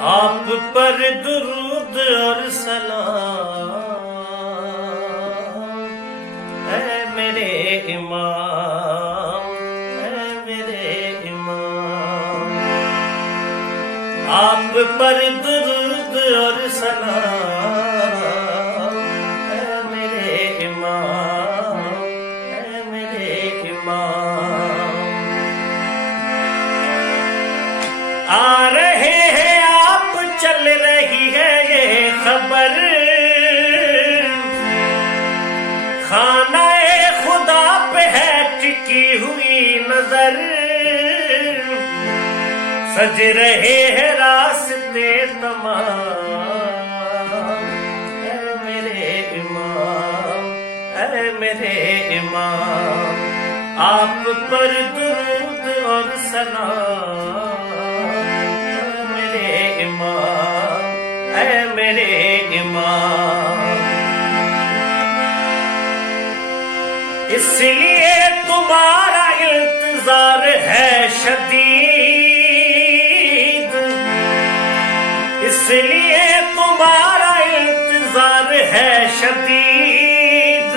آپ پر درود اور سلام اے میرے امام، اے میرے امام۔ آپ پر درود اور سلام اے میرے امام، اے میرے امام۔ آ رہے ہیں آپ، چل رہی ہے یہ خبر، خانہ خدا پہ ہے ٹکی ہوئی نظر، سج رہے ہیں راستے تمام اے میرے امام، اے میرے امام۔ آپ پر درود اور سلام اے میرے امام، اے میرے امام۔ اس لیے تمہارا انتظار ہے شدید، اس لیے تمہارا انتظار ہے شدید،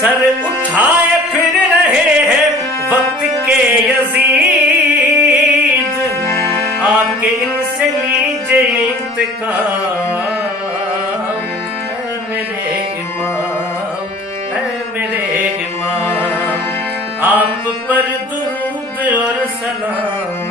سر اٹھائے پھر رہے ہیں وقت کے یزید، آ کے ان سے لیجئے انتقام اے میرے امام، اے میرے امام۔ آپ پر درود اور سلام